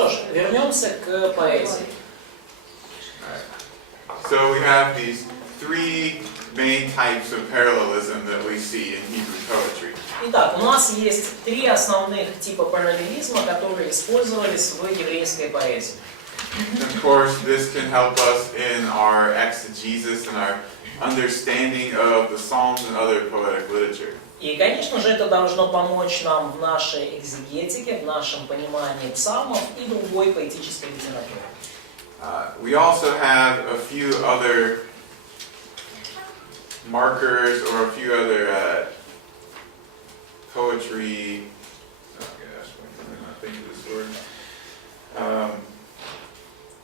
Что ж, вернемся к поэзии. So we have these three main types of parallelism that we see in Hebrew poetry. Итак, у нас есть три основных типа параллелизма, которые использовались в еврейской поэзии. Of course, this can help us in our exegesis and our understanding of the Psalms and other poetic literature. И, конечно же, это должно помочь нам в нашей экзегетике, в нашем понимании псалмов и другой поэтической литературы. We also have a few other markers or a few other poetry. Oh gosh, I cannot think of this word.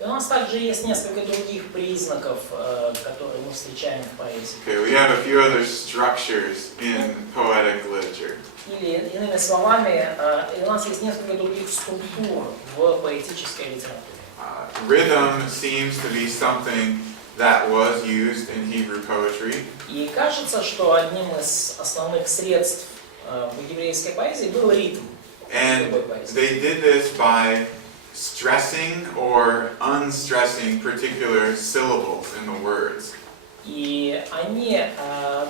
И у нас также есть несколько других признаков, которые мы встречаем в поэзии. Okay, we have a few other structures in poetic literature. Или, иными словами, у нас есть несколько других структур в поэтической литературе. Rhythm seems to be something that was used in Hebrew poetry. И кажется, что одним из основных средств в еврейской поэзии был ритм. And they did this by stressing or unstressing particular syllables in the words. И они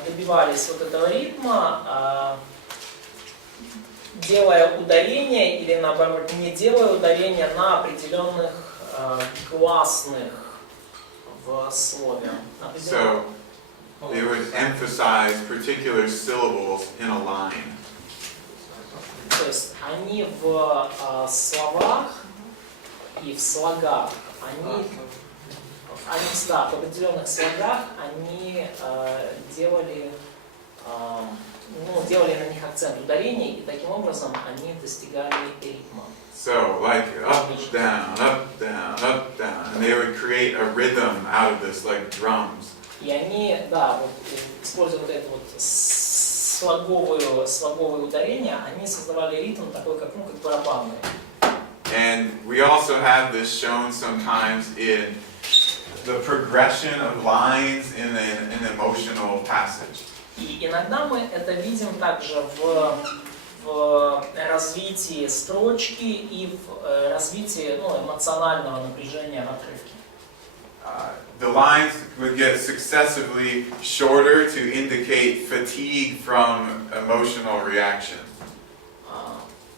добивались вот этого ритма, делая ударение или наоборот не делая ударения на определенных гласных в слове. So they would emphasize particular syllables in a line. То есть они в словах и в слогах, в определенных слогах они делали на них акцент ударений, и таким образом они достигали ритма. So like up, down, up, down, up, down, and they would create a rhythm out of this, like drums. И они, используя вот это вот слоговое ударение, они создавали ритм такой, как барабанный. And we also have this shown sometimes in the progression of lines in an emotional passage. И иногда мы это видим также в развитии строчки и в развитии эмоционального напряжения в отрывке. The lines would get successively shorter to indicate fatigue from emotional reaction.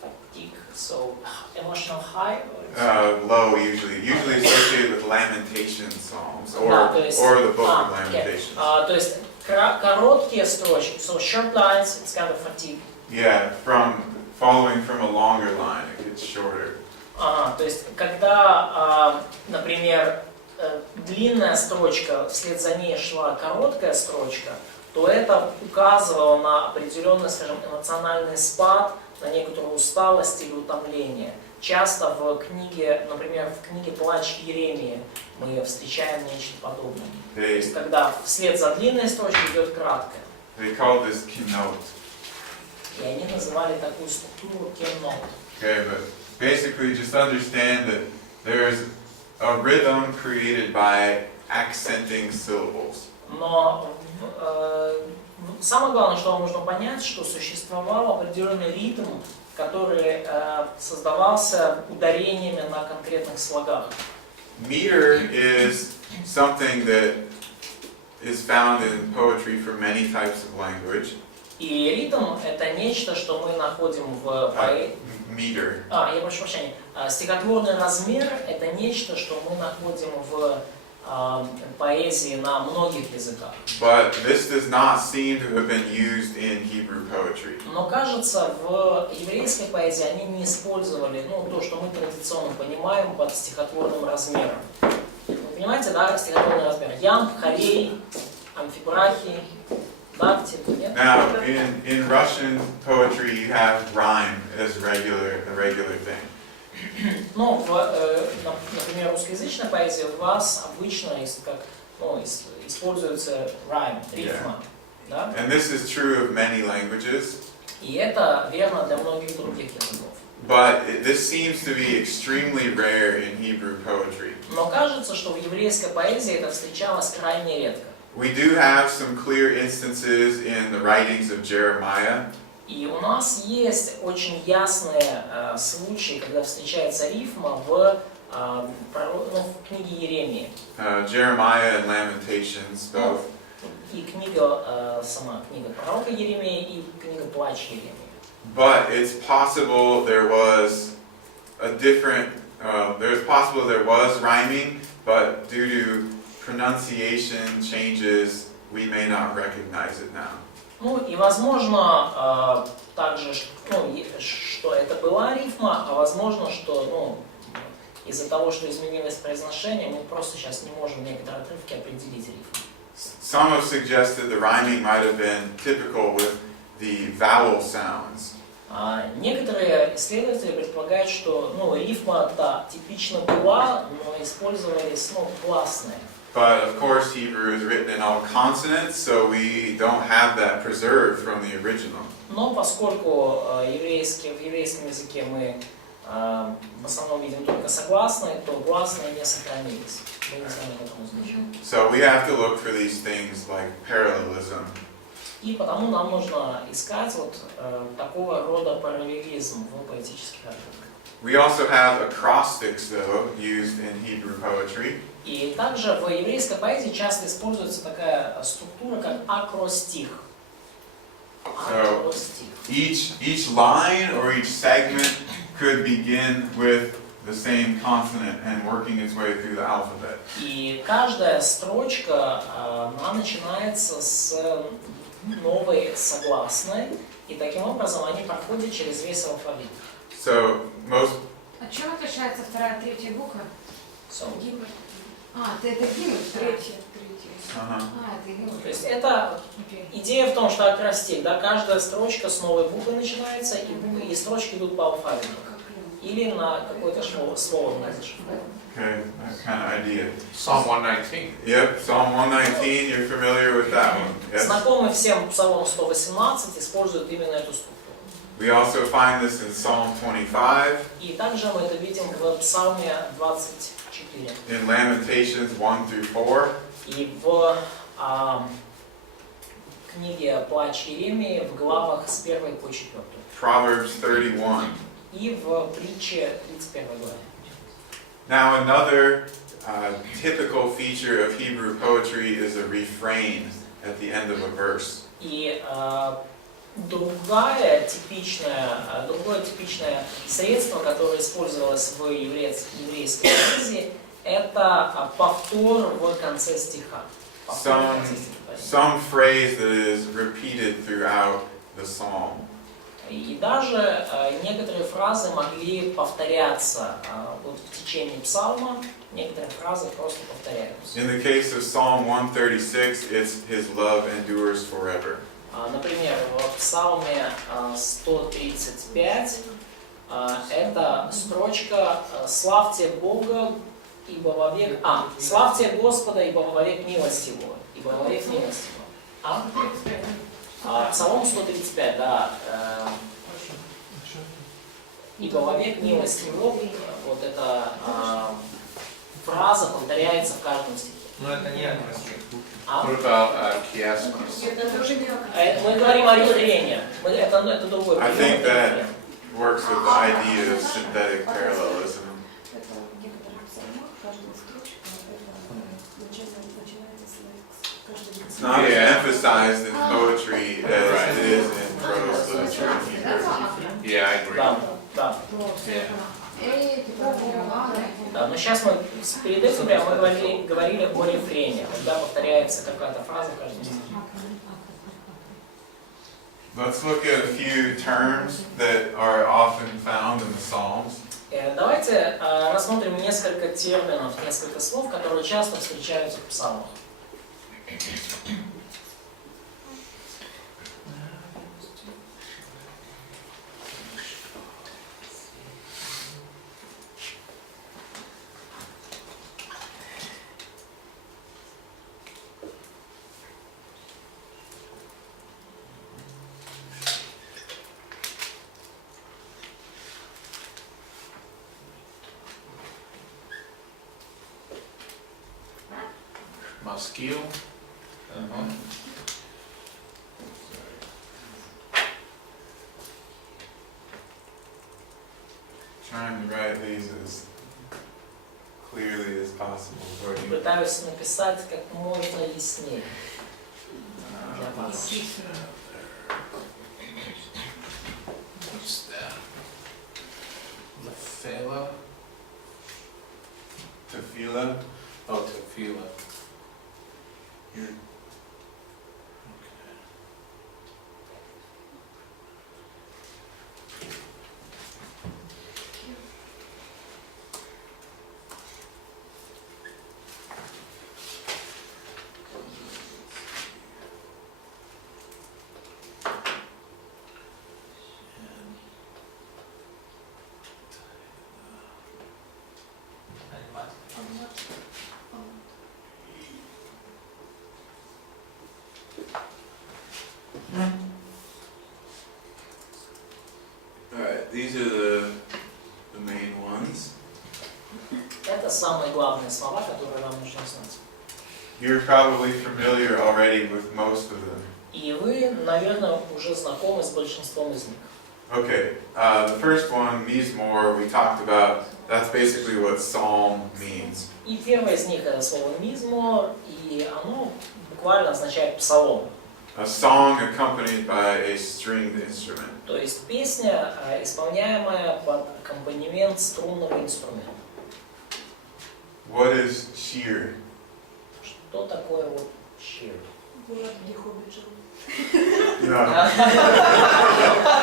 Fatigue, so emotional high? Low usually associated with lamentation psalms or the book of Lamentations. То есть короткие строчки, so short lines, it's kind of fatigue. Yeah, from following from a longer line, it gets shorter. То есть когда, например, длинная строчка, вслед за ней шла короткая строчка, то это указывало на определенный, скажем, эмоциональный спад, на некоторую усталость или утомление. Часто в книге, например, в книге «Плач Иеремии» мы встречаем нечто подобное. То есть когда вслед за длинной строчкой идет краткая. They call this keynote. И они называли такую структуру keynote. Okay, but basically just understand that there's a rhythm created by accenting syllables. Но самое главное, что вам нужно понять, что существовал определенный ритм, который создавался ударениями на конкретных слогах. Meter is something that is found in poetry for many types of language. И ритм — это нечто, что мы находим в поэзии. Meter. Я прошу прощения. Стихотворный размер — это нечто, что мы находим в поэзии на многих языках. But this does not seem to have been used in Hebrew poetry. Но кажется, в еврейской поэзии они не использовали то, что мы традиционно понимаем под стихотворным размером. Вы понимаете, да, стихотворный размер? Ям, хорей, амфибрахи, дафтит. Now, in Russian poetry, you have rhyme as a regular thing. Но например, в русскоязычной поэзии у вас обычно используется rhyme, рифма. Да? And this is true of many languages. И это верно для многих других языков. But this seems to be extremely rare in Hebrew poetry. Но кажется, что в еврейской поэзии это встречалось крайне редко. We do have some clear instances in the writings of Jeremiah. И у нас есть очень ясные случаи, когда встречается рифма в книге Иеремии. Jeremiah and Lamentations both. И книга, сама книга пророка Иеремии, и книга Плач Иеремии. But it's possible there was a different, there's possible there was rhyming, but due to pronunciation changes, we may not recognize it now. Ну и возможно также, что это была рифма, а возможно, что из-за того, что изменилось произношение, мы просто сейчас не можем некоторые отрывки определить рифму. Some have suggested the rhyming might have been typical with the vowel sounds. Некоторые исследователи предполагают, что рифма типично была, но использовались гласные. But of course Hebrew is written in all consonants, so we don't have that preserved from the original. Но поскольку в еврейском языке мы в основном видим только согласные, то гласные не сохранились. Мы не знаем, как это звучит. So we have to look for these things like parallelism. И потому нам нужно искать такого рода параллелизм в поэтических отрывках. We also have acrostics, though, used in Hebrew poetry. И также в еврейской поэзии часто используется такая структура, как акростих. So each line or each segment could begin with the same consonant and working its way through the alphabet. И каждая строчка, она начинается с новой согласной, и таким образом они проходят через весь алфавит. So most. От чем отличается вторая, третья буква? Гимн. Это гимн, третья. Это гимн. То есть это идея в том, что акростих, каждая строчка с новой буквы начинается, и строчки идут по алфавиту. Или на какое-то слово на зашифровано. Okay, that kind of idea. Psalm 119. Yep, Psalm 119, you're familiar with that one. Yes. Знакомый всем Псалом 118 использует именно эту структуру. We also find this in Psalm 25. И также мы это видим в Псалме 24. In Lamentations 1-4. И в книге Плач Иеремии в главах с 1 по 4. Proverbs 31. И в притче 31 главе. Now another typical feature of Hebrew poetry is a refrain at the end of a verse. И другое типичное средство, которое использовалось в еврейской поэзии, это повтор в конце стиха. Some phrase that is repeated throughout the psalm. И даже некоторые фразы могли повторяться в течение псалма, некоторые фразы просто повторяются. In the case of Psalm 136, it's His love endures forever. Например, в Псалме 135 это строчка «Славьте Бога, ибо вовек...» «Славьте Господа, ибо вовек милость Его». Ибо вовек милость Его. Псалом 135, «Ибо вовек милость Его», вот эта фраза повторяется в каждом стихе. Но это не акростих. What about chiasmus? Мы говорим о рефрене. Это другой I think пример. that works with the idea of synthetic parallelism. It's not as emphasized in poetry as it is in prose literature in Hebrew. Yeah, I agree. Да. Yeah. Да, но сейчас мы перед этим мы говорили о рефрене, когда повторяется какая-то фраза в каждом стихе. Let's look at a few terms that are often found in the Psalms. Давайте рассмотрим несколько терминов, несколько слов, которые часто встречаются в псалмах. Maskil. Trying to write these as clearly as possible for you. Пытаюсь написать как можно яснее для вас. What's that? Lefela? Tefillah. Oh, tefillah. You're... Alright, these are the main ones. Это самые главные слова, которые вам нужно знать. You're probably familiar already with most of them. И вы, наверное, уже знакомы с большинством из них. Okay, the first one, mizmor, we talked about, that's basically what psalm means. И первое из них это слово «мизмо», и оно буквально означает «псалом». A song accompanied by a stringed instrument. То есть песня, исполняемая под аккомпанемент струнного инструмента. What is shir? Что такое вот шир? Город, где хоббит жил. No.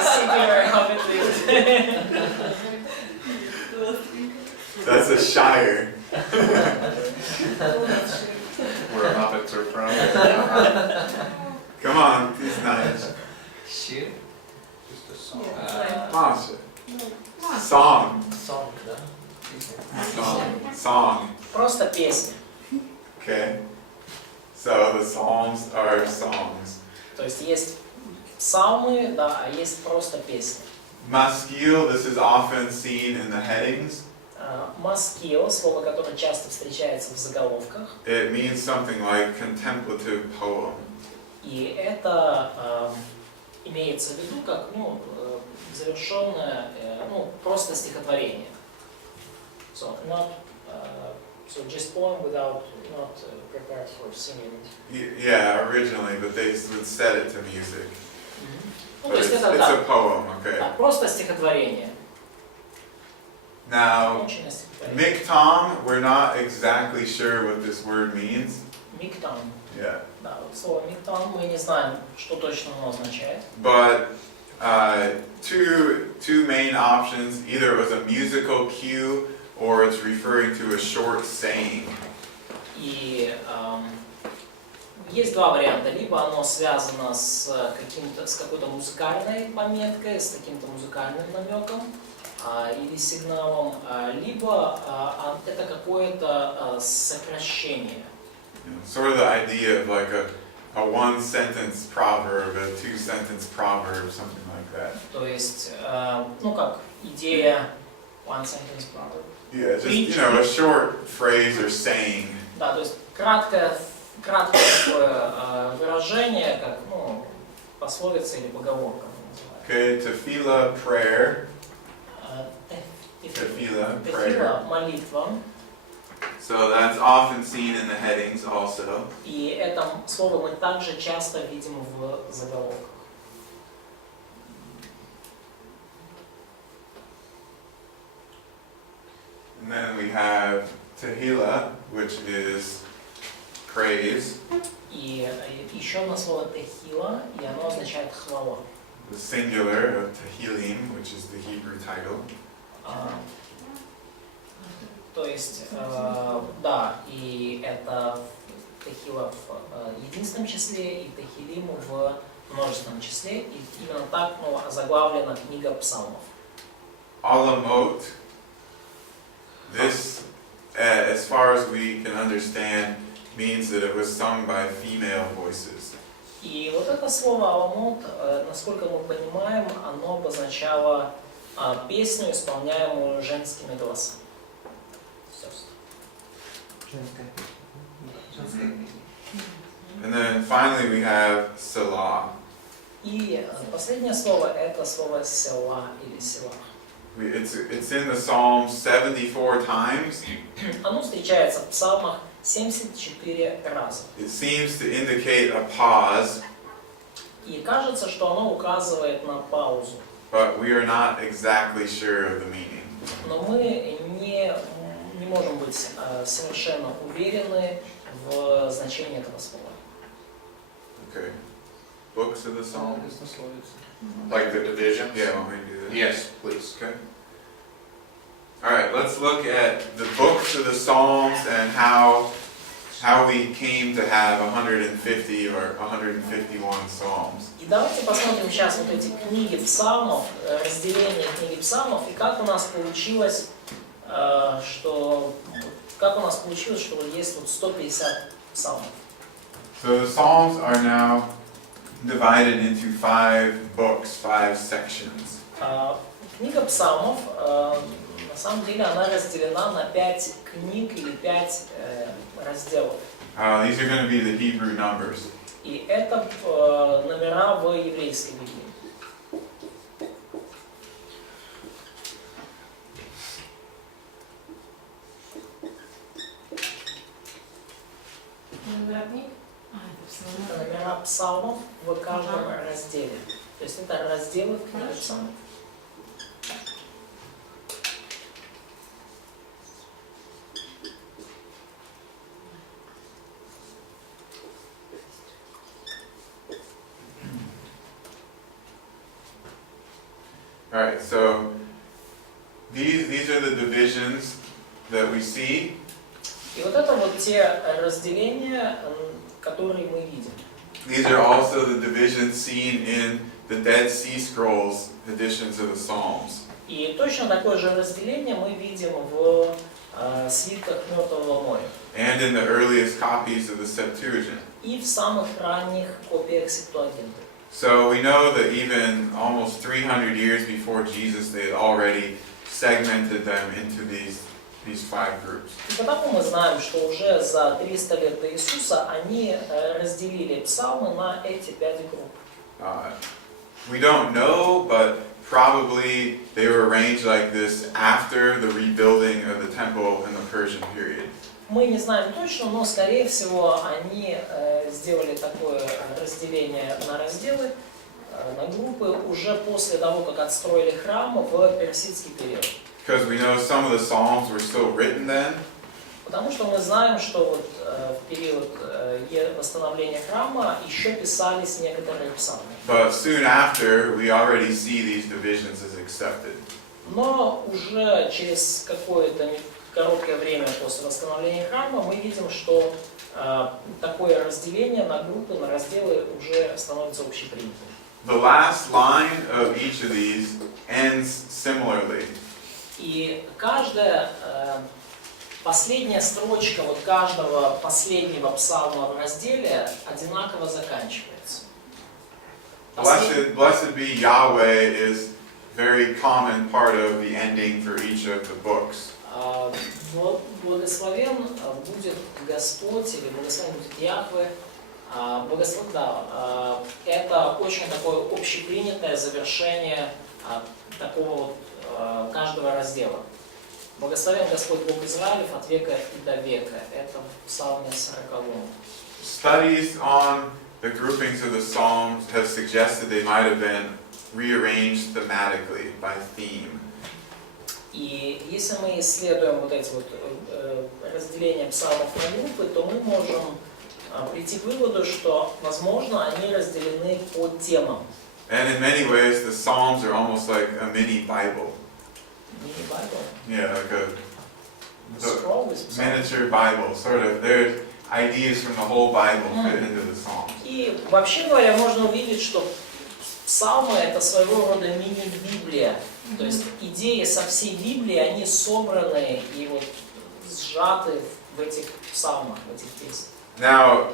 Singular hobbit lived. That's a shire. Where hobbits are from. Come on, these nice. Shir? Just a song. Masha. Song. Song, да? Song. Просто песня. Okay. So the psalms are songs. То есть есть псалмы, да, а есть просто песни. Maskil, this is often seen in the headings. Маскил, слово, которое часто встречается в заголовках. It means something like contemplative poem. И это имеется в виду как завершенное, просто стихотворение. So not so just poem without not prepared for singing. Yeah, originally, but they would set it to music. Ну, But то есть it's это a так, poem, okay. да, просто стихотворение. Now, Законченное стихотворение. miktam, we're not exactly sure what this word means. Миктам. Yeah. Да, вот слово миктам, мы не знаем, что точно оно означает. But two main options, either it was a musical cue or it's referring to a short saying. И есть два варианта. Либо оно связано с какой-то музыкальной пометкой, с каким-то музыкальным намеком или сигналом, либо это какое-то сокращение. Sort of the idea of like a one-sentence proverb, a two-sentence proverb, something like that. То есть, как идея one sentence proverb. Yeah, just, a short phrase or saying. Да, то есть краткое такое выражение, как, пословица или поговорка. Okay, tefillah, prayer. Тефила, Prayer. молитва. So that's often seen in the headings also. И это слово мы также часто видим в заголовках. And then we have tehillah, which is praise. И еще одно слово техила, и оно означает хвала. The singular of tehillim, which is the Hebrew title. То есть, да, и это техила в единственном числе, и техилим в множественном числе, и именно так озаглавлена книга псалмов. Alamot, this, as far as we can understand, means that it was sung by female voices. И вот это слово аламот, насколько мы понимаем, оно обозначало песню, исполняемую женскими голосами. And then finally we have Selah. И последнее слово это слово села или села. It's in the Psalms 74 times. Оно встречается в псалмах 74 раза. It seems to indicate a pause, И кажется, что оно указывает на паузу. but we are not exactly sure of the meaning. Но мы не можем быть совершенно уверены в значении этого слова. Okay. Books of the Psalms? Like the division? Yeah, want me to do that? Yes, please. Okay. All right, let's look at the books of the Psalms and how we came to have 150 or 151 Psalms. И давайте посмотрим сейчас вот эти книги псалмов, разделение книги псалмов, и как у нас получилось, что вот есть вот 150 псалмов. So the Psalms are now divided into 5 books, 5 sections. Книга псалмов, на самом деле, она разделена на 5 книг или 5 разделов. These are going to be the Hebrew numbers. И это номера в еврейской Библии. Это номера псалмов в каждом разделе. То есть это разделы в книге псалмов. All right, so these are the divisions that we see. И вот это вот те разделения, которые мы видим. These are also the divisions seen in the Dead Sea Scrolls editions of the Psalms. И точно такое же разделение мы видим в свитках Мертвого моря. And in the earliest copies of the Septuagint. И в самых ранних копиях Септуагинты. So we know that even almost 300 years before Jesus, they had already segmented them into these 5 groups. И потому мы знаем, что уже за 300 лет до Иисуса они разделили псалмы на эти 5 групп. We don't know, but probably they were arranged like this after the rebuilding of the temple in the Persian period. Мы не знаем точно, но, скорее всего, они сделали такое разделение на разделы, на группы уже после того, как отстроили храм в персидский период. Because we know some of the Psalms were still written then. Потому что мы знаем, что вот в период восстановления храма еще писались некоторые псалмы. But soon after, we already see these divisions as accepted. Но уже через какое-то короткое время после восстановления храма мы видим, что такое разделение на группы, на разделы уже становится общепринятым. The last line of each of these ends similarly. И каждая последняя строчка вот каждого последнего псалма в разделе одинаково заканчивается. Blessed be Yahweh is a very common part of the ending for each of the books. Благословен будет Господь, или благословен будет Яхве. Это очень такое общепринятое завершение такого вот каждого раздела. Благословен Господь Бог Израилев от века и до века. Это в Псалме 40. Studies on the groupings of the Psalms have suggested they might have been rearranged thematically by theme. И если мы исследуем вот эти вот разделения псалмов на группы, то мы можем прийти к выводу, что, возможно, они разделены по темам. And in many ways, the Psalms are almost like a mini Bible. Mini Bible. Yeah, like a Miniature Bible, sort of. There's ideas from the whole Bible fit into the Psalms. И вообще говоря, можно увидеть, что псалмы это своего рода мини-библия. То есть идеи со всей Библии, они собраны и вот сжаты в этих псалмах, в этих песнях. Now,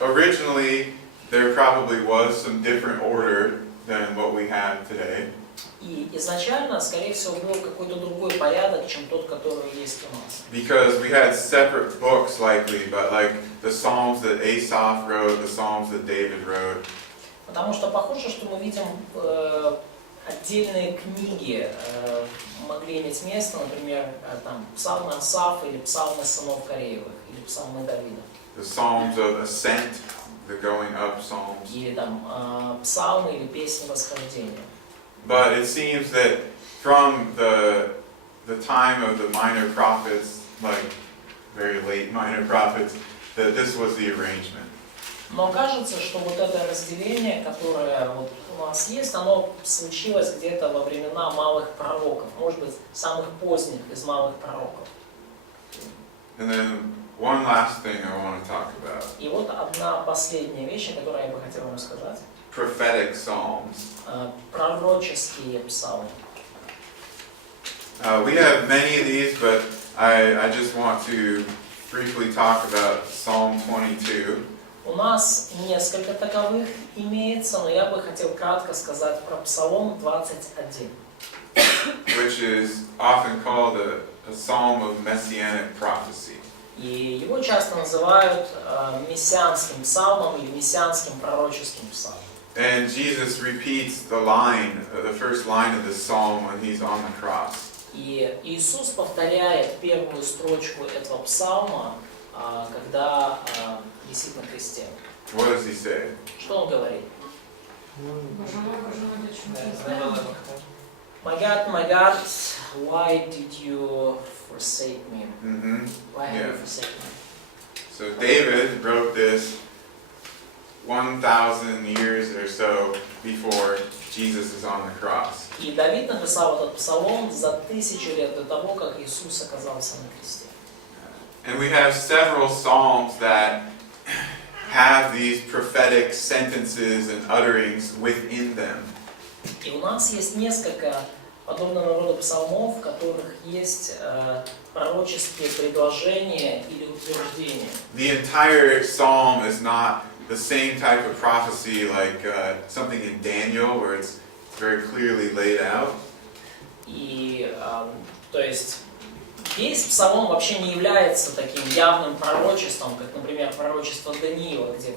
originally, there probably was some different order than what we have today. И изначально, скорее всего, был какой-то другой порядок, чем тот, который есть у нас. Because we had separate books likely, but like the Psalms that Asaph wrote, the Psalms that David wrote. Потому что похоже, что мы видим отдельные книги могли иметь место, например, там, псалмы Асафа или псалмы сынов Кореевых, или псалмы Давида. The Psalms of Ascent, the going up Psalms. Или там псалмы или песни восхождения. But it seems that from the time of the minor prophets, like very late minor prophets, that this was the arrangement. Но кажется, что вот это разделение, которое вот у нас есть, оно случилось где-то во времена малых пророков, может быть, самых поздних из малых пророков. And then one last thing I want to talk about. И вот одна последняя вещь, о которой я бы хотел вам рассказать. Prophetic Psalms. Пророческие псалмы. We have many of these, but I just want to briefly talk about Psalm 22. У нас несколько таковых имеется, но я бы хотел кратко сказать про Псалом 21. Which is often called a psalm of messianic prophecy. И его часто называют мессианским псалмом или мессианским пророческим псалмом. And Jesus repeats the first line of this psalm when he's on the cross. И Иисус повторяет первую строчку этого псалма, когда висит на кресте. What does he say? Что он говорит? My God, why did you forsake me? Mm-hmm. Why have you Yeah. forsaken me? So David wrote this 1,000 years or so before Jesus is on the cross. И Давид написал этот псалом за 1000 лет до того, как Иисус оказался на кресте. And we have several psalms that have these prophetic sentences and utterings within them. И у нас есть несколько подобного рода псалмов, в которых есть пророческие предложения или утверждения. The entire psalm is not the same type of prophecy like something in Daniel where it's very clearly laid out. И то есть весь псалом вообще не является таким явным пророчеством, как, например, пророчество Даниила, где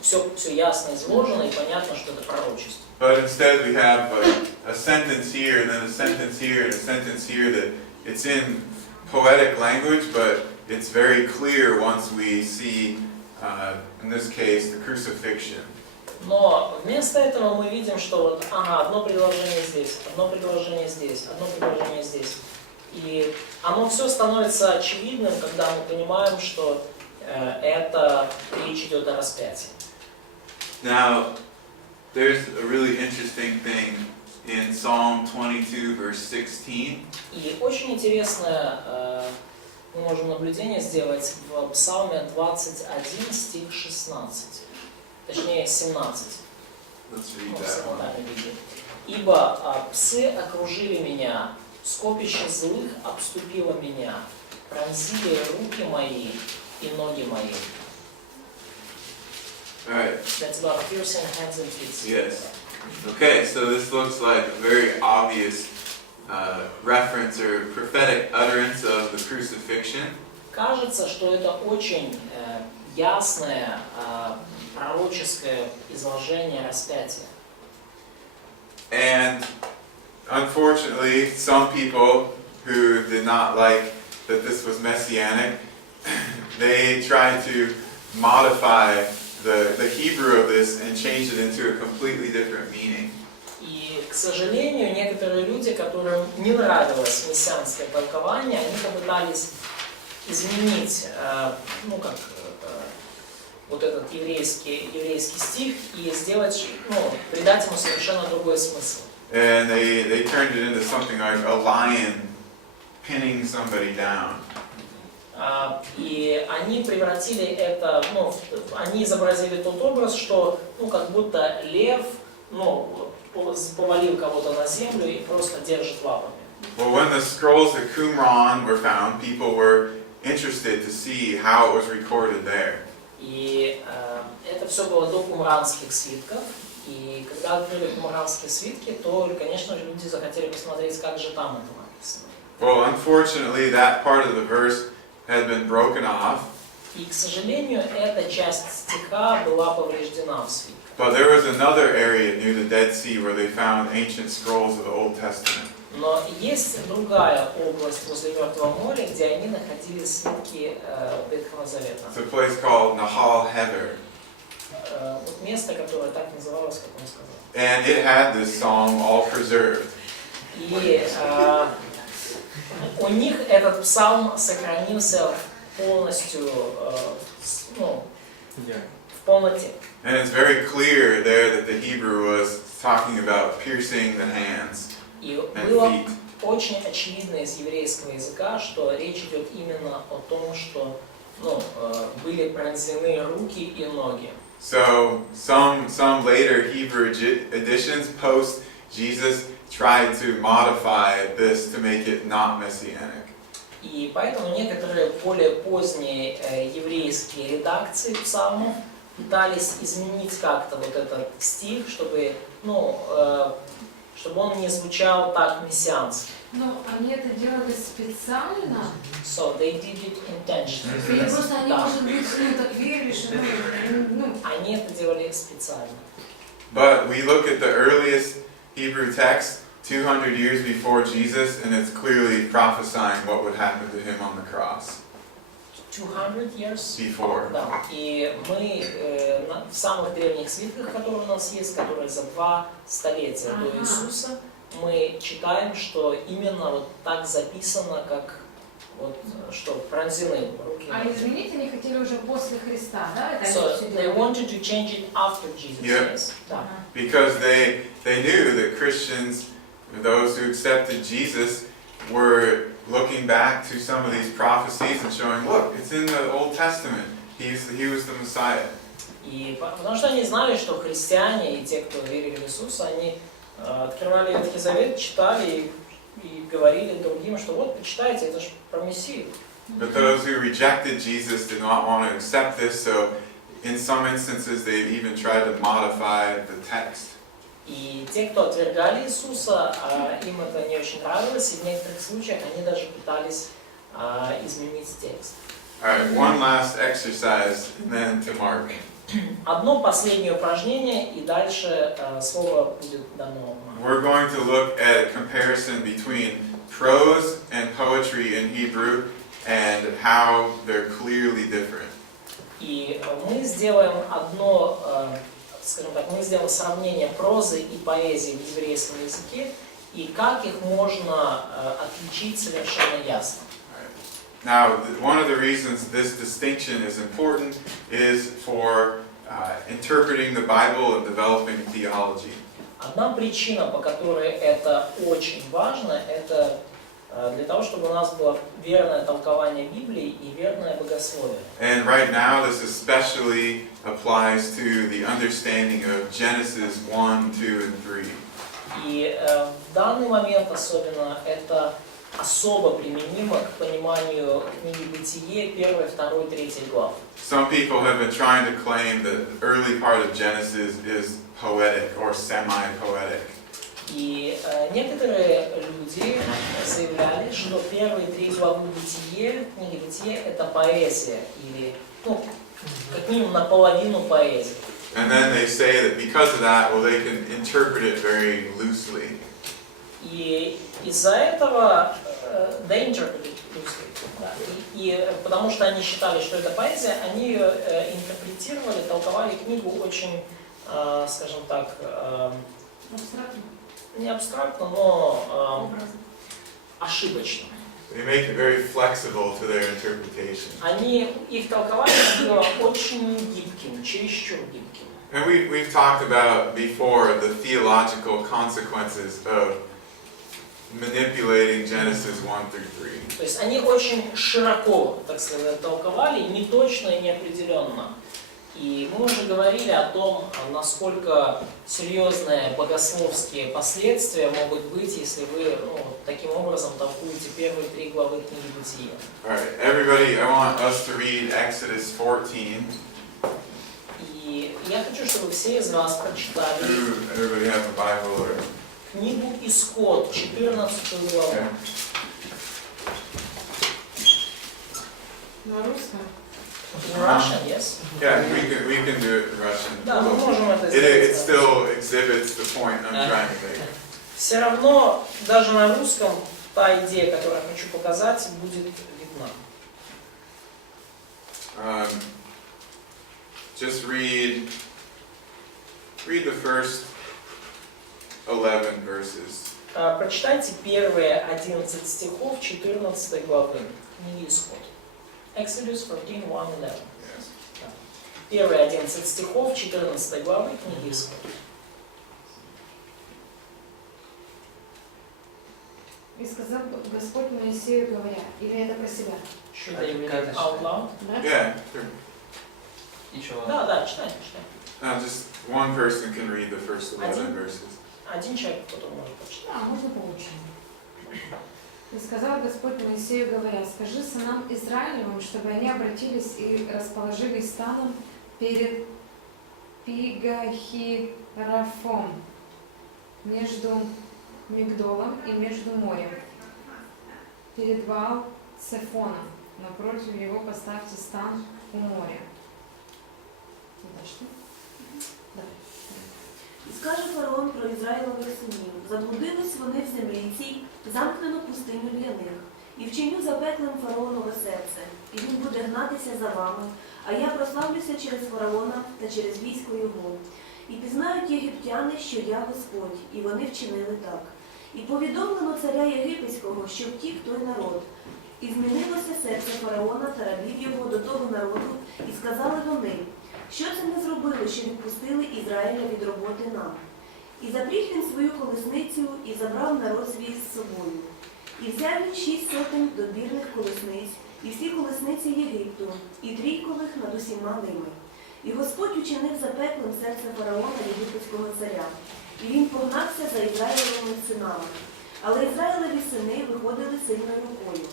все ясно изложено и понятно, что это пророчество. But instead we have a sentence here and then a sentence here and a sentence here that it's in poetic language, but it's very clear once we see, in this case, the crucifixion. Но вместо этого мы видим, что вот, одно предложение здесь, одно предложение здесь, одно предложение здесь. И оно все становится очевидным, когда мы понимаем, что это речь идет о распятии. Now, there's a really interesting thing in Psalm 22, verse 16. И очень интересное мы можем наблюдение сделать в Псалме 21, стих 16. Точнее, 17. Let's read В that one. синодальном виде. «Ибо псы окружили меня, скопище злых обступило меня, пронзили руки мои и ноги мои». All right. That's about piercing hands and feet. Yes. Okay, so this looks like a very obvious reference or prophetic utterance of the crucifixion. Кажется, что это очень ясное пророческое изложение распятия. And unfortunately, some people who did not like that this was messianic, they tried to modify the Hebrew of this and change it into a completely different meaning. И, к сожалению, некоторые люди, которым не нравилось мессианское толкование, они попытались изменить, вот этот еврейский стих и сделать, придать ему совершенно другой смысл. And they turned it into something like a lion pinning somebody down. И они превратили это, они изобразили тот образ, что, как будто лев, повалил кого-то на землю и просто держит лапами. Well, when the scrolls of Qumran were found, people were interested to see how it was recorded there. И это все было до кумранских свитков. И когда открыли кумранские свитки, то, конечно же, люди захотели посмотреть, как же там это написано. Well, unfortunately, that part of the verse had been broken off. И, к сожалению, эта часть стиха была повреждена в свитках. But there was another area near the Dead Sea where they found ancient scrolls of the Old Testament. Но есть другая область возле Мертвого моря, где они находили свитки Ветхого Завета. It's a place called Nahal Heather. Вот место, которое так называлось, как он сказал. And it had this psalm all preserved. И у них этот псалм сохранился полностью, ну, в полноте. And it's very clear there that the Hebrew was talking about piercing the hands И and было feet. очень очевидно из еврейского языка, что речь идет именно о том, что были пронзены руки и ноги. So some later Hebrew editions post Jesus tried to modify this to make it not messianic. И поэтому некоторые более поздние еврейские редакции псалмов пытались изменить как-то вот этот стих, чтобы он не звучал так мессиански. Но они это делали специально? So they did it intentionally. Или просто они, Да. может быть, так верили, что Они это делали специально. But we look at the earliest Hebrew text 200 years before Jesus, and it's clearly prophesying what would happen to him on the cross 200 years before. Да. И мы в самых древних свитках, которые у нас есть, которые за 2 столетия до Иисуса, мы читаем, что именно вот так записано, как вот, что пронзены руки. А изменить они хотели уже после Христа, да? Это So они they wanted to change it after Jesus. Yeah. Yes. Да. Because they knew that Christians, those who accepted Jesus, were looking back to some of these prophecies and showing, look, it's in the Old Testament. He was the Messiah. И потому что они знали, что христиане и те, кто верили в Иисуса, они открывали Ветхий Завет, читали и говорили другим, что вот, почитайте, это же про Мессию. But those who rejected Jesus did not want to accept this, so in some instances they even tried to modify the text. И те, кто отвергали Иисуса, им это не очень нравилось, и в некоторых случаях они даже пытались изменить текст. Alright, one last exercise and then to Mark. Одно последнее упражнение, и дальше слово будет дано. We're going to look at a comparison between prose and poetry in Hebrew and how they're clearly different. И мы сделаем мы сделаем сравнение прозы и поэзии в еврейском языке, и как их можно отличить совершенно ясно. Now, one of the reasons this distinction is important is for interpreting the Bible and developing theology. Одна причина, по которой это очень важно, это для того, чтобы у нас было верное толкование Библии и верное богословие. And right now, this especially applies to the understanding of Genesis 1, 2, and 3. И в данный момент особенно это особо применимо к пониманию книги Бытие 1, 2, 3 глав. Some people have been trying to claim that the early part of Genesis is poetic or semi-poetic. И некоторые люди заявляли, что первые 3 главы Бытие, книги Бытие, это поэзия, или, как минимум наполовину поэзия. And then they say that because of that, well, they can interpret it very loosely. И из-за этого they interpret it loosely. Да. И потому что они считали, что это поэзия, они ее интерпретировали, толковали книгу очень, скажем так, не абстрактно, но ошибочно. They make it very flexible to their interpretation. Их толкование было очень гибким, чересчур гибким. And we've talked about before the theological consequences of manipulating Genesis 1 through 3. То есть они очень широко, так сказать, толковали, не точно и неопределенно. И мы уже говорили о том, насколько серьезные богословские последствия могут быть, если вы таким образом толкуете первые 3 главы книги Бытия. Alright, everybody, I want us to read Exodus 14. И я хочу, чтобы все из вас прочитали Everybody have a Bible or... книгу Исход, 14 главу. На русском? In Russian, yes. Yeah, we can do it in Russian. Да, мы можем это It сделать. still exhibits the point I'm trying to make. Все равно, даже на русском, та идея, которую я хочу показать, будет видна. Just read the first 11 verses. Прочитайте первые 11 стихов 14 главы книги Исход. Exodus 14, 1-11. Yes. Первые 11 стихов 14 главы книги Исход. И сказал Господь Моисею, говоря, или это про себя? Should I read it out loud? Да? Yeah, sure. Еще Да, читай. Just one person can read the first 11 verses. Один человек потом может прочитать. Да, можно получить. И сказал Господь Моисею, говоря, скажи сынам Израилевым, чтобы они обратились и расположились станом перед Пигахирафом, между Мигдолом и между морем, перед Ваал-Цефоном, напротив его поставьте стан у моря. І скаже фараон про Ізраїлових синів: заблудились вони в землі цій, замкнену пустиню для них. І вчиню запеклим фараонове серце, і він буде гнатися за вами, а я прославлюся через фараона та через військо його. І пізнають єгиптяни, що я Господь, і вони вчинили так. І повідомлено царя єгипетського, що втік той народ. І змінилося серце фараона та рабів його до того народу, і сказали вони: що це ми зробили, що відпустили Ізраїля від роботи нам? І запріг він свою колесницю, і забрав народ свій з собою. І взяв він 6 сотень добірних колесниць, і всі колесниці Єгипту, і трійкових над усіма ними. І Господь учинив запеклим серце фараона єгипетського царя, і він погнався за Ізраїлевими синами. Але Ізраїлеві сини виходили сильною рукою.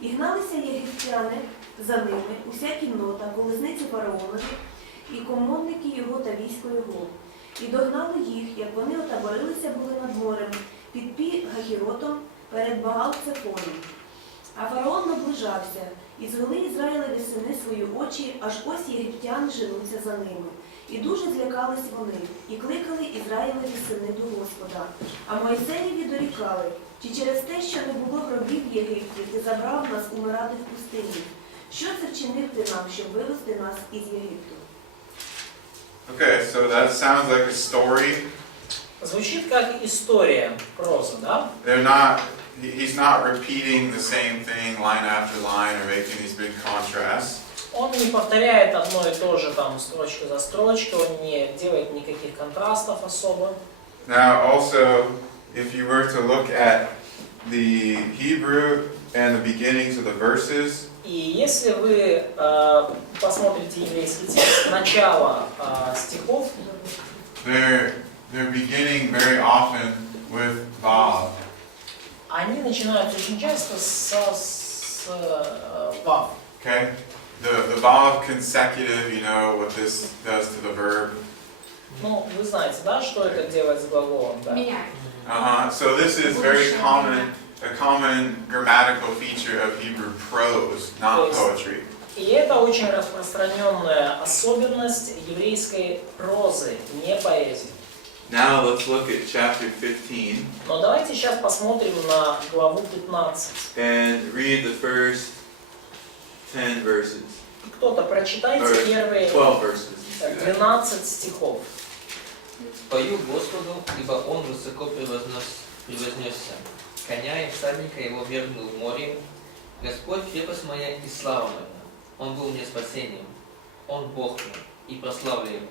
І гналися єгиптяни за ними, уся кіннота, колесниці фараонові, і комонники його та військо його. І догнали їх, як вони отаборилися були над морем, під Пі-Гахіротом, перед Баал-Цефоном. А фараон наближався, і звели Ізраїлеві сини свої очі, аж ось єгиптяни женуться за ними. І дуже злякались вони, і кликали Ізраїлеві сини до Господа. А Мойсеєві дорікали: чи через те, що не було гробів в Єгипті, ти забрав нас умирати в пустині? Що це вчинив ти нам, щоб вивести нас із Єгипту? Okay, so that sounds like a story. Звучит как история, проза, да? He's not repeating the same thing line after line or making these big contrasts. Он не повторяет одно и то же там строчку за строчкой, он не делает никаких контрастов особо. Now also, if you were to look at the Hebrew and the beginnings of the verses, И если вы посмотрите еврейский текст, начало стихов, they're beginning very often with Vav. они начинаются очень часто с вав. Okay? The Vav consecutive, you know what this does to the verb. Ну, вы знаете, да, что это делает с глаголом, да? Меняет. So this is very a common grammatical feature of Hebrew prose, not poetry. И это очень распространенная особенность еврейской прозы, не поэзии. Now let's look at chapter 15 Но давайте сейчас посмотрим на главу 15. and read the first 10 verses. Кто-то прочитайте Or первые 12 verses. 12 стихов. Пою Господу, ибо Он высоко превознесся. Коня и всадника его вергнул в море. Господь крепость моя и слава моя. Он был мне спасением. Он Бог мой, и прославлю Его.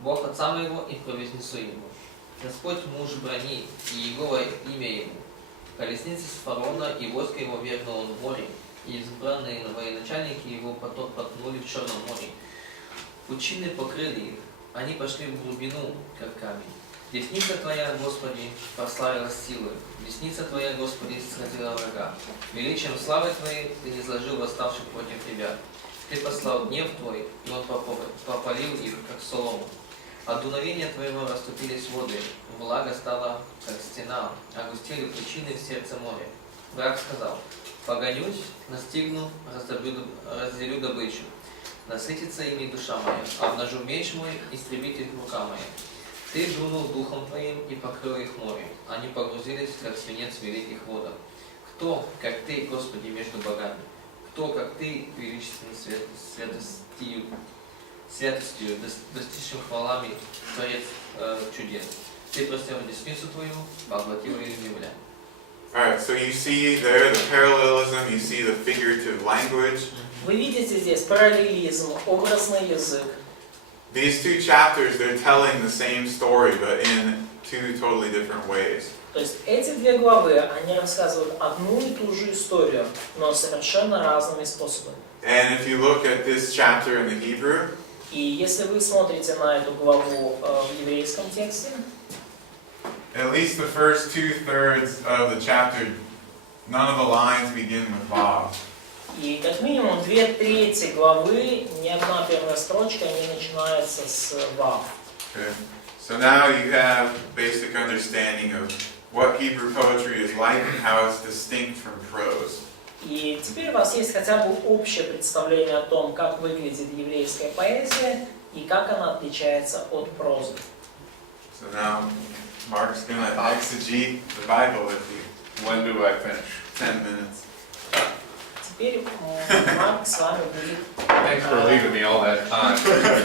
Бог Отца моего, и провознесу Его. Господь муж брони, и Его имя Ему. Колесницы с фараона и войско его вергнул он в море, и избранные военачальники его поток потонули в Черном море. Пучины покрыли их, они пошли в глубину, как камень. Десница Твоя, Господи, прославила силой. Десница Твоя, Господи, схватила врага. Величием славы Твоей Ты низложил восставших против Тебя. Ты послал гнев Твой, и он попалил их, как солому. От дуновения Твоего расступились воды, влага стала, как стена, огустели пучины в сердце моря. Враг сказал: погонюсь, настигну, разделю добычу. насытится ими душа моя, обнажу меч мой, истребит их рука моя. Ты дунул духом твоим и покрыл их морем, они погрузились, как свинец в великих водах. Кто, как ты, Господи, между богами? Кто, как ты, величественный святостью, достигшим хвалами, творец чудес? Ты простер десницу твою, поглотил ее земля. Alright, so you see there the parallelism, you see the figurative language. Вы видите здесь параллелизм, образный язык. These two chapters, they're telling the same story, but in two totally different ways. То есть эти две главы, они рассказывают одну и ту же историю, но совершенно разными способами. And if you look at this chapter in the Hebrew, И если вы смотрите на эту главу в еврейском тексте, at least the first 2/3 of the chapter, none of the lines begin with Vav. и как минимум 2/3 главы, ни одна первая строчка не начинается с «вав». Okay. So now you have basic understanding of what Hebrew poetry is like and how it's distinct from prose. И теперь у вас есть хотя бы общее представление о том, как выглядит еврейская поэзия и как она отличается от прозы. So now Mark's going to exegete the Bible with you. When do I finish? 10 minutes. Теперь Марк с вами будет Thanks for leaving me all that time.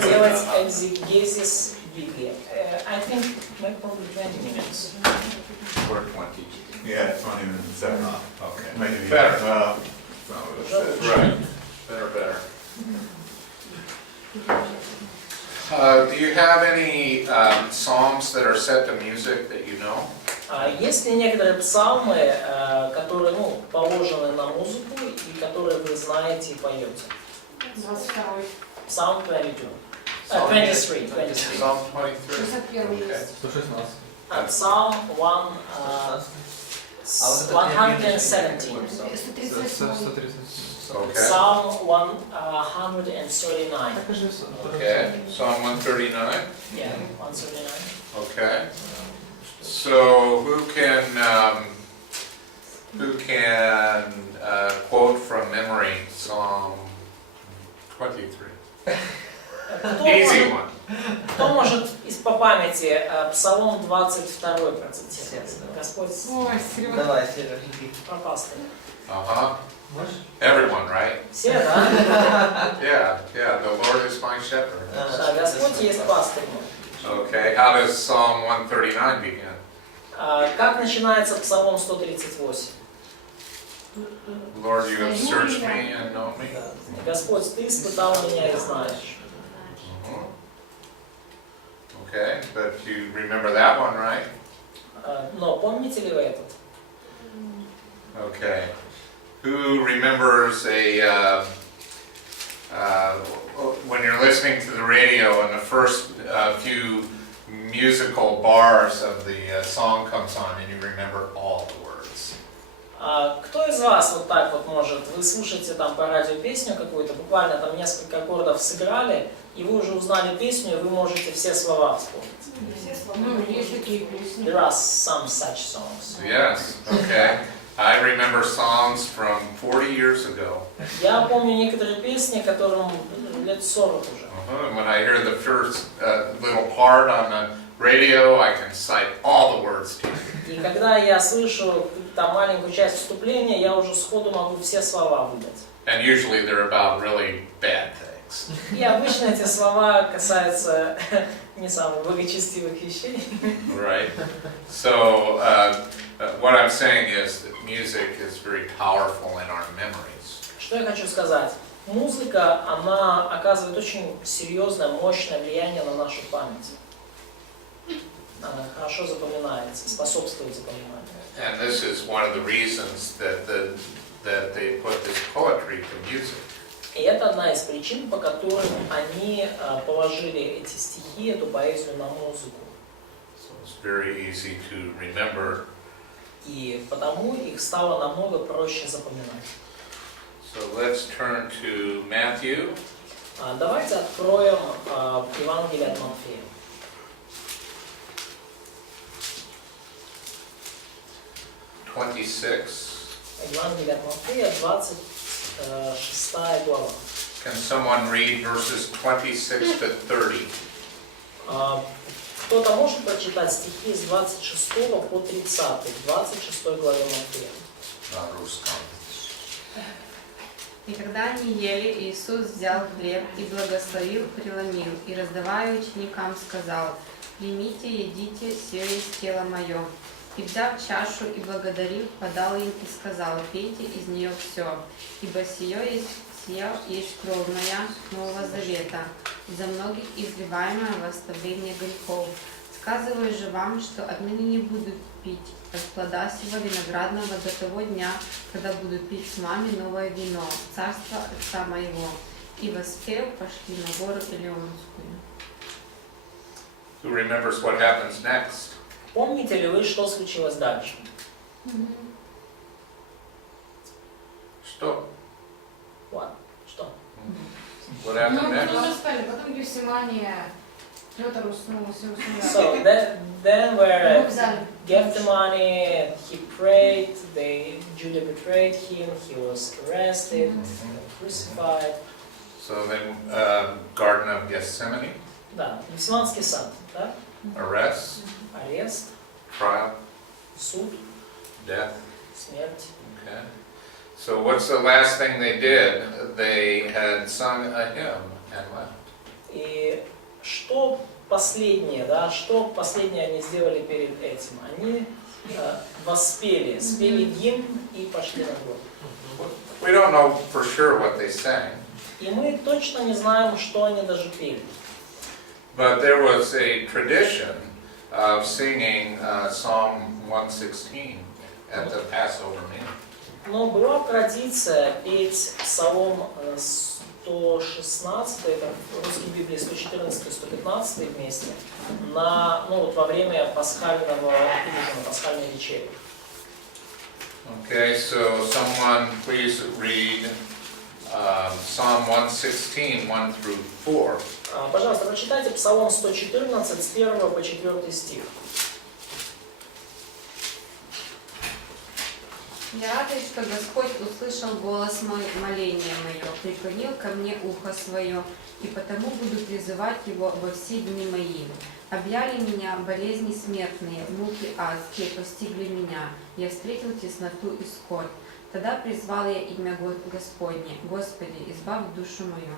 делать экзегезис Библии. I think maybe probably 20 minutes. Or 20. Yeah, 20 minutes. So Okay. maybe Better. well, that's not what it says. Right. Better. Do you have any psalms that are set to music that you know? Есть ли некоторые псалмы, которые положены на музыку и которые вы знаете и поете? 22-й. Psalm 22. 23. Psalm 23. 61-й Okay. есть. 116. Psalm 117. 138-й. Okay. Psalm 139. Покажи. Okay. Psalm 139. Yeah, 139. Okay. So who can quote from memory Psalm 23? Easy one. Кто может по памяти Псалом 22 процитировать? Господь Ой, Серёга. Давай, Сережа. пропастырь. Uh-huh. Можешь? Everyone, right? Все, да? Yeah. The Lord is my shepherd. Да, Господь есть пастырь мой. Okay. How does Psalm 139 begin? Как начинается Псалом 138? Lord, you have searched me and known me. Господь, ты испытал меня и знаешь. Mhm. Okay, but you remember that one, right? Но помните ли вы этот? Okay. Who remembers when you're listening to the radio and the first few musical bars of the song comes on and you remember all the words? Кто из вас вот так вот может, вы слушаете там по радио песню какую-то, буквально там несколько аккордов сыграли, и вы уже узнали песню, и вы можете все слова вспомнить? Ну, есть такие песни. There are some such songs. Yes, okay. I remember songs from 40 years ago. Я помню некоторые песни, которым лет 40 уже. When I hear the first little part on the radio, I can cite all the words to you. И когда я слышу там маленькую часть вступления, я уже сходу могу все слова выдать. And usually they're about really bad things. И обычно эти слова касаются не самых благочестивых вещей. Right. So what I'm saying is that music is very powerful in our memories. Что я хочу сказать? Музыка, она оказывает очень серьезное, мощное влияние на нашу память. Она хорошо запоминается, способствует запоминанию. And this is one of the reasons that they put this poetry to music. И это одна из причин, по которым они положили эти стихи, эту поэзию на музыку. So it's very easy to remember. И потому их стало намного проще запоминать. So let's turn to Matthew. Давайте откроем Евангелие от Матфея. 26. Евангелие от Матфея, 26 глава. Can someone read verses 26 to 30? Кто-то может прочитать стихи с 26 по 30, 26 главе Матфея? На русском. И когда они ели, Иисус взял хлеб и благословил, преломил, и, раздавая ученикам, сказал: «Примите, едите, сие есть тело мое». И, взяв чашу и благодарив, подал им и сказал: «Пейте из нее все, ибо сие есть кровь моя Нового Завета, за многих изливаемая во оставление грехов. Сказываю же вам, что отныне не буду пить от плода сего виноградного до того дня, когда буду пить с вами новое вино, царство Отца моего». И воспев, пошли на гору Илионскую. Who remembers what happens next? Помните ли вы, что случилось дальше? Что? What? Что? What Ну, happened мы next? уже сказали, потом Гефсимания, Петр уснул, все уснули. So then Его where взяли. Gethsemane, he prayed, Judah betrayed him, he was arrested, crucified. So then, Garden of Gethsemane, Да, Гефсиманский сад, да? arrest, Арест, trial, суд, death. смерть. Okay. So what's the last thing they did? They had sung a hymn and left. И что последнее, да, что последнее они сделали перед этим? Они воспели, спели гимн и пошли на гору. We don't know for sure what they sang, И мы точно не знаем, что они даже пели. but there was a tradition of singing Psalm 116 at the Passover meal. Но была традиция петь Псалом 116, это в русской Библии 114 и 115 вместе, во время пасхального ужина, пасхальной вечери. Okay, so someone please read Psalm 116, 1 through 4. Пожалуйста, прочитайте Псалом 114 с 1 по 4 стих. «Я радуюсь, что Господь услышал голос мой, моление мое, преклонил ко мне ухо свое, и потому буду призывать его во все дни мои. Объяли меня болезни смертные, муки адские постигли меня, я встретил тесноту и скорбь. Тогда призвал я имя Господне: Господи, избавь душу мою».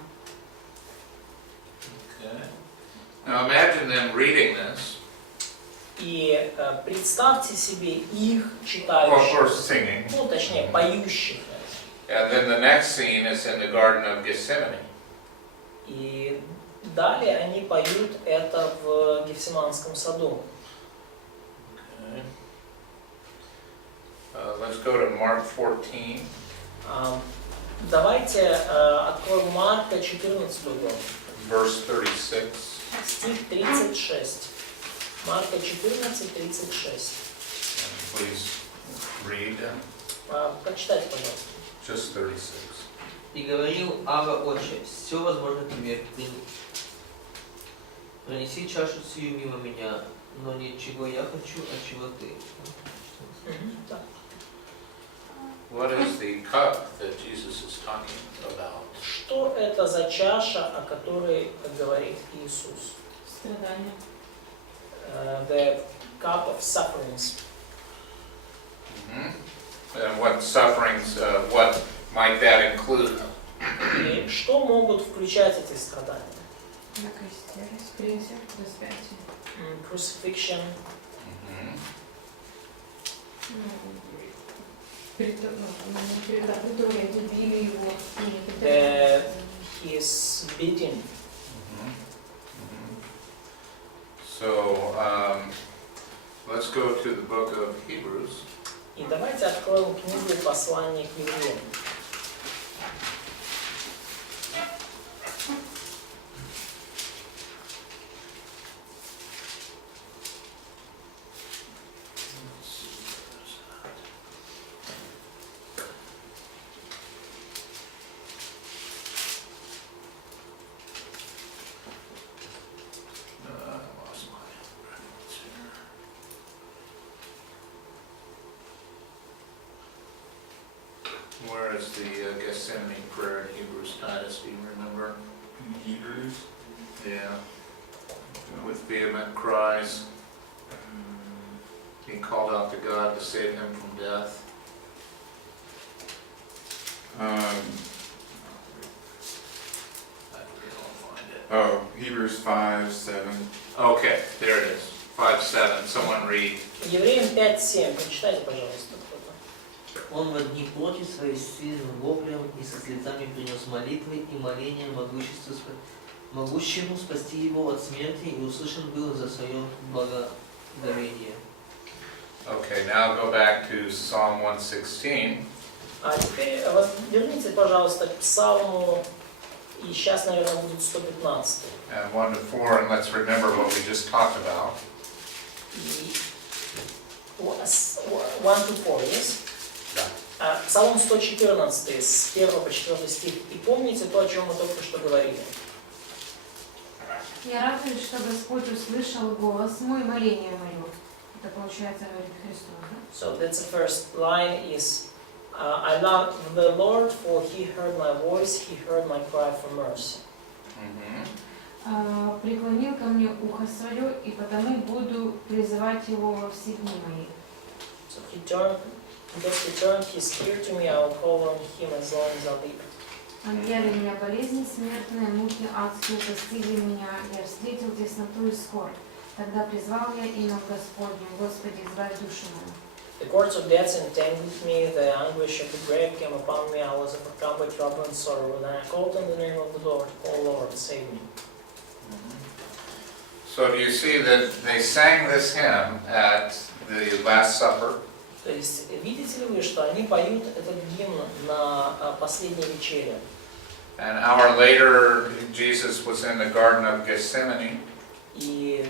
Okay. Now imagine them reading this, И представьте себе их or читающих, singing, точнее, поющих. and then the next scene is in the Garden of Gethsemane. И далее они поют это в Гефсиманском саду. Okay. Let's go to Mark 14. Давайте откроем Марка 14 главу, Verse 36. стих 36. Марка 14, 36. Please read Прочитайте, пожалуйста. just 36. И говорил: «Ава, Отче, все возможно тебе, пронеси чашу сию мимо меня, но не чего я хочу, а чего ты». Да. What is the cup that Jesus is talking about? Что это за чаша, о которой говорит Иисус? Страдания. The cup of sufferings. And what sufferings, what might that include? И что могут включать эти страдания? На кресте, распятие, распятие. Crucifixion, Которые любили его. he is beaten. So, let's go to the book of Hebrews. И давайте откроем книгу «Послание к евреям». Where is the Gethsemane prayer in Hebrews, Titus? Do you remember? In Hebrews. Yeah. With vehement cries, he called out to God to save him from death. Um, I'll find it. Hebrews 5:7. Okay, there it is. 5:7. Someone read. Евреям 5:7. Прочитайте, пожалуйста, кто-то. Он в дни плоти своей с сильным воплем и со слезами принес молитвы и моления могущему спасти его от смерти, и услышан был за свое благоговение. Okay, now go back to Psalm 116. А теперь верните, пожалуйста, к Псалму, и сейчас, наверное, будет 115. And 1-4, and let's remember what we just talked about. 1-4, yes? Да. Псалом 114, с 1 по 4 стих. И помните то, о чем мы только что говорили. Я радуюсь, что Господь услышал голос мой, моление мое. Это получается говорит Христос, да? So that's the first line is, I love the Lord, for He heard my voice, He heard my cry for mercy. Преклонил ко мне ухо свое, и потому буду призывать его во все дни мои. So He returned His ear to me, I will call on Him as long as I live. Объяли меня болезни смертные, муки адские постигли меня, я встретил тесноту и скорбь. Тогда призвал я имя Господне, Господи, избавь душу мою. The cords of death entangled me, the anguish of the grave came upon me, I was overcome by trouble and sorrow. Then I called on the name of the Lord, O Lord, save me. So do you see that they sang this hymn at the Last Supper? То есть, видите ли вы, что они поют этот гимн на последней вечере? An hour later, Jesus was in the Garden of Gethsemane. И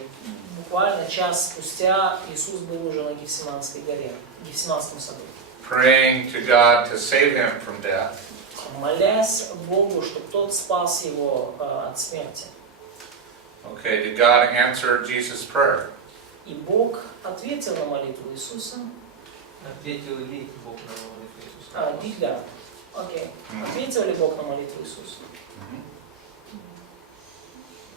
буквально час спустя Иисус был уже на Гефсиманской горе, в Гефсиманском саду. Praying to God to save him from death. Молясь Богу, чтобы тот спас его от смерти. Okay, did God answer Jesus' prayer? И Бог ответил на молитву Иисуса. Ответил ли Бог на молитву Иисуса? Did God. Окей. Ответил ли Бог на молитву Иисуса?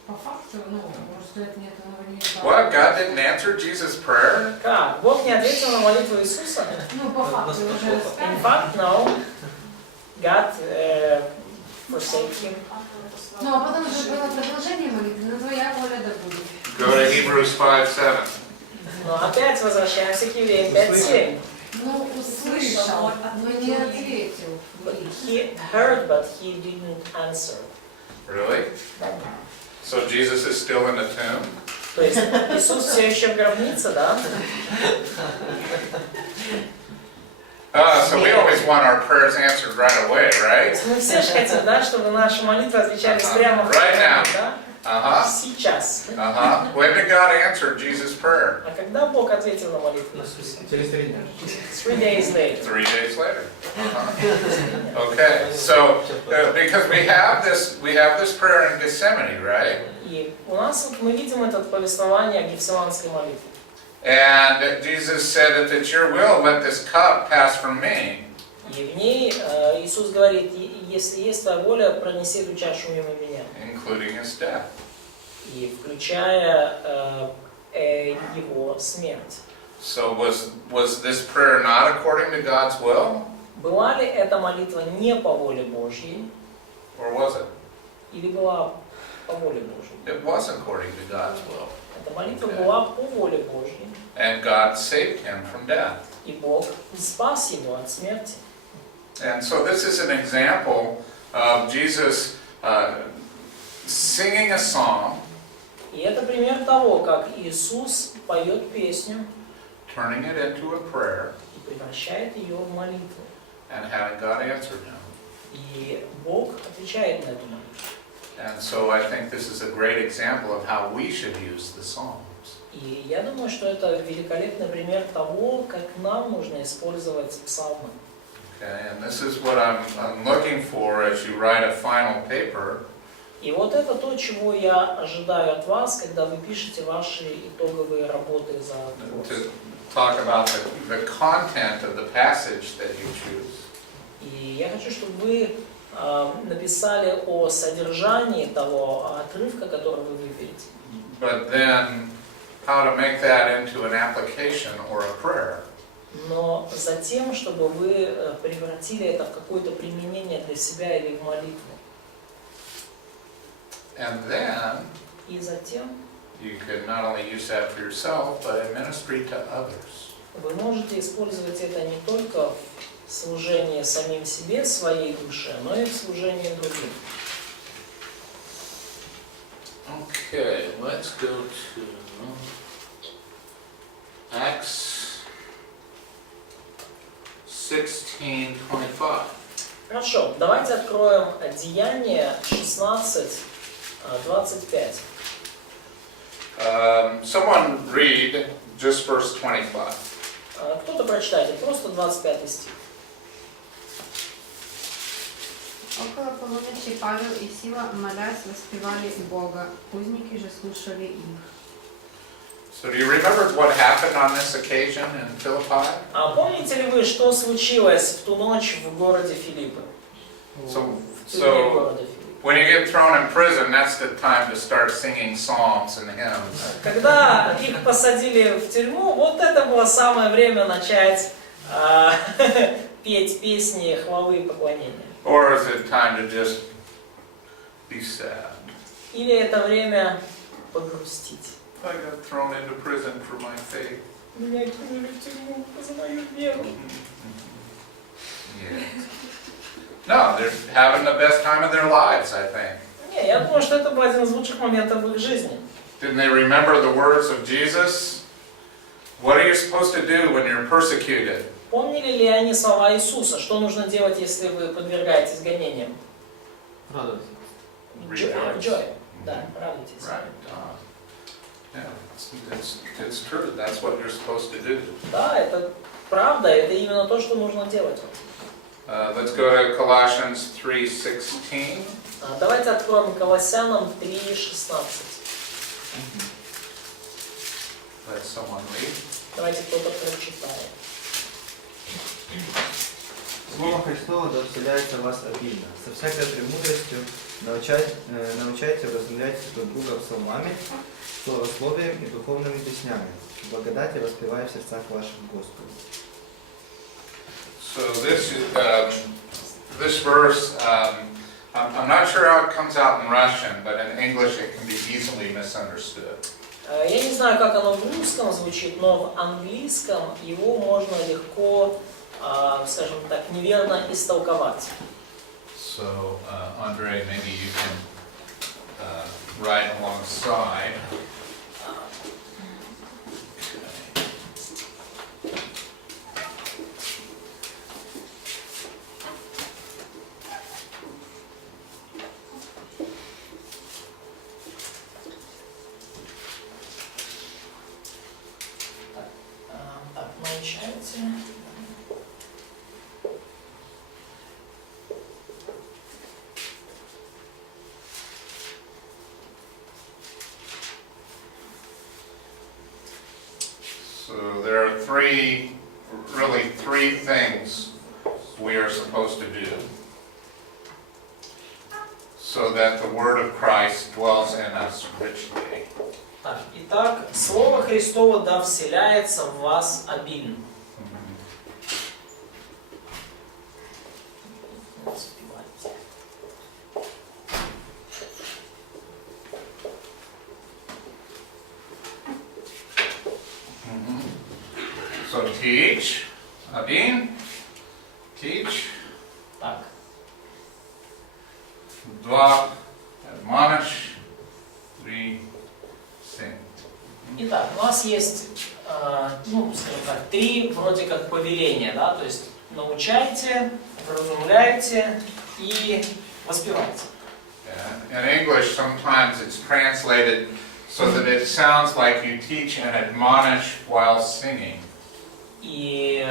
По факту, может сказать, нет, оно не What? God didn't answer Jesus' prayer? Как? Бог не ответил на молитву Иисуса? по факту уже In рассказали. fact, no. God forsake him. А потом же было продолжение молитвы, но твоя воля да будет. Go to Hebrews 5:7. Но опять возвращаемся к Евреям 5:7. Услышал, но не ответил. He heard, but he didn't answer. Really? So Jesus is still in the tomb? То есть Иисус все еще в гробнице, да? So we always want our prayers answered right away, right? Мы все же хотим, да, чтобы наши молитвы отвечались прямо в Right now. да? Uh-huh. Сейчас. Uh-huh. When did God answer Jesus' prayer? А когда Бог ответил на молитву Иисуса? Через 3 дня. 3 days later. 3 days later. Uh-huh. Okay, so because we have this prayer in Gethsemane, right? И у нас вот мы видим это повествование о Гефсиманской молитве. And Jesus said, if it's your will, let this cup pass from me. И в ней Иисус говорит, если есть твоя воля, пронеси эту чашу мимо меня. Including his death. И включая его смерть. So was this prayer not according to God's will? Была ли эта молитва не по воле Божьей, Or was it? или была по воле Божьей? It was according to God's will. Эта молитва была по воле Божьей, And God saved him from death. и Бог спас его от смерти. And so this is an example of Jesus singing a song, И это пример того, как Иисус поет песню turning it into a prayer, и превращает ее в молитву. and having God answer him. И Бог отвечает на эту молитву. And so I think this is a great example of how we should use the Psalms. И я думаю, что это великолепный пример того, как нам нужно использовать псалмы. Okay, and this is what I'm looking for as you write a final paper. И вот это то, чего я ожидаю от вас, когда вы пишете ваши итоговые работы за курс. To talk about the content of the passage that you choose. И Я хочу, чтобы вы написали о содержании того отрывка, который вы выберете. But then, how to make that into an application or a prayer. Но затем, чтобы вы превратили это в какое-то применение для себя или в молитву. And then, И затем you can not only use that for yourself, but in ministry to others. вы можете использовать это не только в служении самим себе, своей душе, но и в служении другим. Okay, let's go to Acts 16:25. Хорошо, давайте откроем Деяния 16:25. Someone read just verse 25. Кто-то прочитайте, просто 25 стих. Около полуночи Павел и Сила, молясь, воспевали Бога. Узники же слушали их. So do you remember what happened on this occasion in Philippi? А помните ли вы, что случилось в ту ночь в городе Филиппы? So, В тюрьме города Филиппы. when you get thrown in prison, that's the time to start singing psalms and hymns. Когда их посадили в тюрьму, вот это было самое время начать петь песни хвалы и поклонения. Or is it time to just be sad? Или это время погрустить. I got thrown into prison for my faith. Меня кинули в тюрьму за мою веру. Yeah. No, they're having the best time of their lives, I think. Не, я думаю, что это был один из лучших моментов в их жизни. Didn't they remember the words of Jesus? What are you supposed to do when you're persecuted? Помнили ли они слова Иисуса? Что нужно делать, если вы подвергаетесь гонениям? Радуйтесь. Joy. Да, радуйтесь. Right. Yeah, it's true. That's what you're supposed to do. Да, это правда, это именно то, что нужно делать. Let's go to Colossians 3:16. Давайте откроем Колоссянам 3:16. Let someone read. Давайте кто-то прочитает. Слово Христово да вселяется в вас обильно, со всякой премудростью научайте вразумлять друг друга псалмами, словословием и духовными песнями, в благодати воспевая в сердцах ваших Господу. So this verse, I'm not sure how it comes out in Russian, but in English it can be easily misunderstood. Я не знаю, как оно в русском звучит, но в английском его можно легко, скажем так, неверно истолковать. So, Andre, maybe you can write alongside. Так, научайте. So there are three things we are supposed to do so that the word of Christ dwells in us richly. Так, итак, Слово Христово да вселяется в вас обильно. So teach, Abin, teach. Так, Два, admonish, three, sing. итак, у нас есть, ну, скажем так, три вроде как повеления, да, то есть научайте, вразумляйте и воспевайте. In English, sometimes it's translated so that it sounds like you teach and admonish while singing. И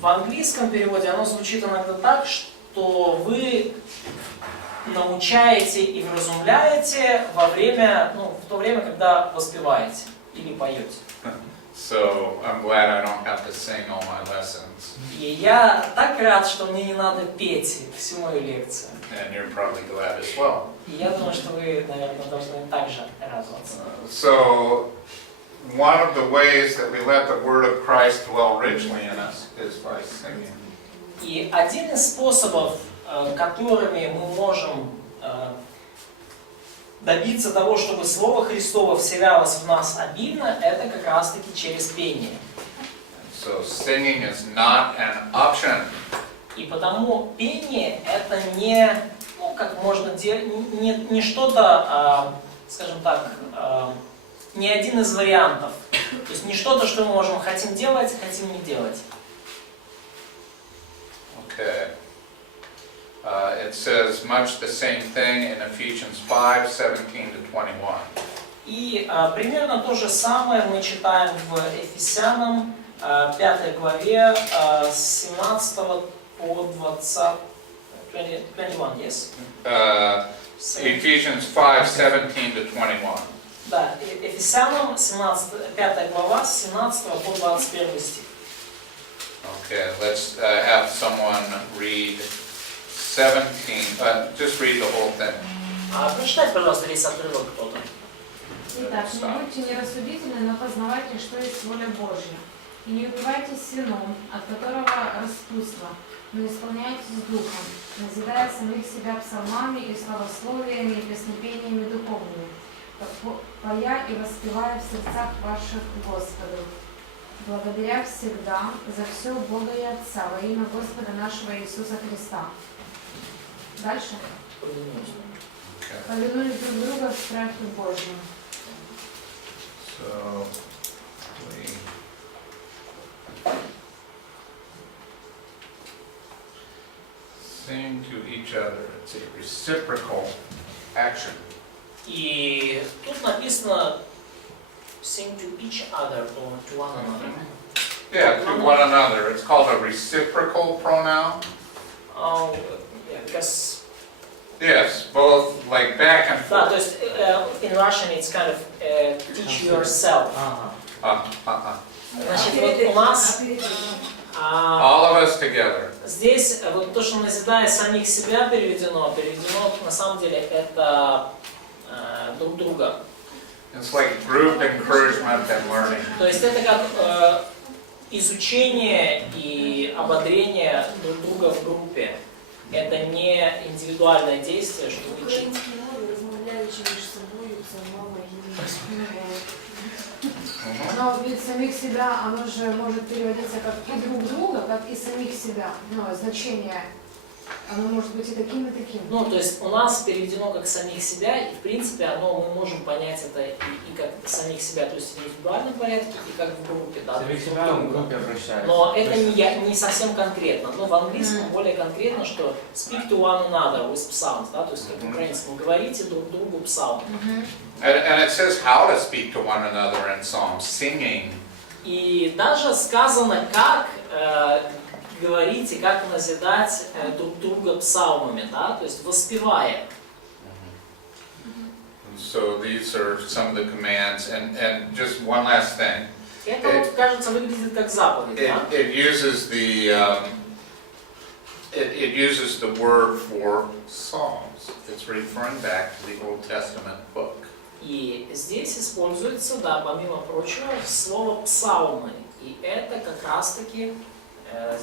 в английском переводе оно звучит иногда так, что вы научаете и вразумляете во время, ну, в то время, когда воспеваете или поете. So I'm glad I don't have to sing all my lessons. И я так рад, что мне не надо петь всю мою лекцию. And you're probably glad as well. И я думаю, что вы, наверное, должны также радоваться. So one of the ways that we let the word of Christ dwell richly in us is by singing. И один из способов, которыми мы можем добиться того, чтобы Слово Христово вселялось в нас обильно, это как раз-таки через пение. So singing is not an option. И потому пение это не, ну, как можно делать, не что-то, скажем так, не один из вариантов. То есть не что-то, что мы можем хотим делать, хотим не делать. Okay. It says much the same thing in Ephesians 5:17-21. И примерно то же самое мы читаем в Ефесянам 5 главе с 17 по 20, 21, yes? Ephesians 5:17-21. Да, Ефесянам 5 глава с 17 по 21 стих. Okay, let's have someone read 17. Just read the whole thing. Прочитайте, пожалуйста, весь отрывок кто-то. Итак, не будьте нерассудительны, но познавайте, что есть воля Божья. И не упивайтесь вином, от которого распутство, но исполняйтесь духом, назидая самих себя псалмами и славословиями и песнопениями духовными, поя и воспевая в сердцах ваших Господу, благодаря всегда за все Бога и Отца во имя Господа нашего Иисуса Христа. Дальше. Повинуясь друг друга в страхе Божьем. So we sing to each other. It's a reciprocal action. И тут написано sing to each other or to one another. Yeah, to one another. It's called a reciprocal pronoun. Oh, yeah, because Yes, both like back and да, forth. то есть in Russian it's kind of teach yourself. Значит, вот у нас All of us together. здесь вот то, что назидая самих себя переведено на самом деле это друг друга. It's like group encouragement and learning. То есть это как изучение и ободрение друг друга в группе. Это не индивидуальное действие, что вы учите. Но ведь самих себя, оно же может переводиться как и друг друга, как и самих себя. Но значение, оно может быть и таким, и таким. Ну, то есть у нас переведено как самих себя, и в принципе мы можем понять это и как самих себя, то есть в индивидуальном порядке, и как в группе. Да, Самих себя в группе обращаются. но это не совсем конкретно. Но в английском более конкретно, что speak to one another with psalms, да, то есть как в украинском, говорите друг другу псалмы. And it says how to speak to one another in psalms, singing. И даже сказано, как говорить и как назидать друг друга псалмами, да, то есть воспевая. So these are some of the commands, and just one last thing. Это вот, кажется, выглядит как заповедь, да? It uses the word for psalms. It's referring back to the Old Testament book. И здесь используется, да, помимо прочего, слово псалмы. И это как раз-таки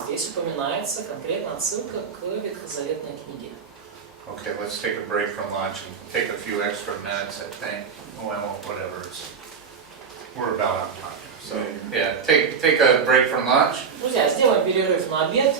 здесь упоминается конкретно отсылка к ветхозаветной книге. Okay, let's take a break from lunch and take a few extra minutes, I think. Well, whatever. We're about on time. So, yeah, take a break from lunch. Друзья, сделаем перерыв на обед.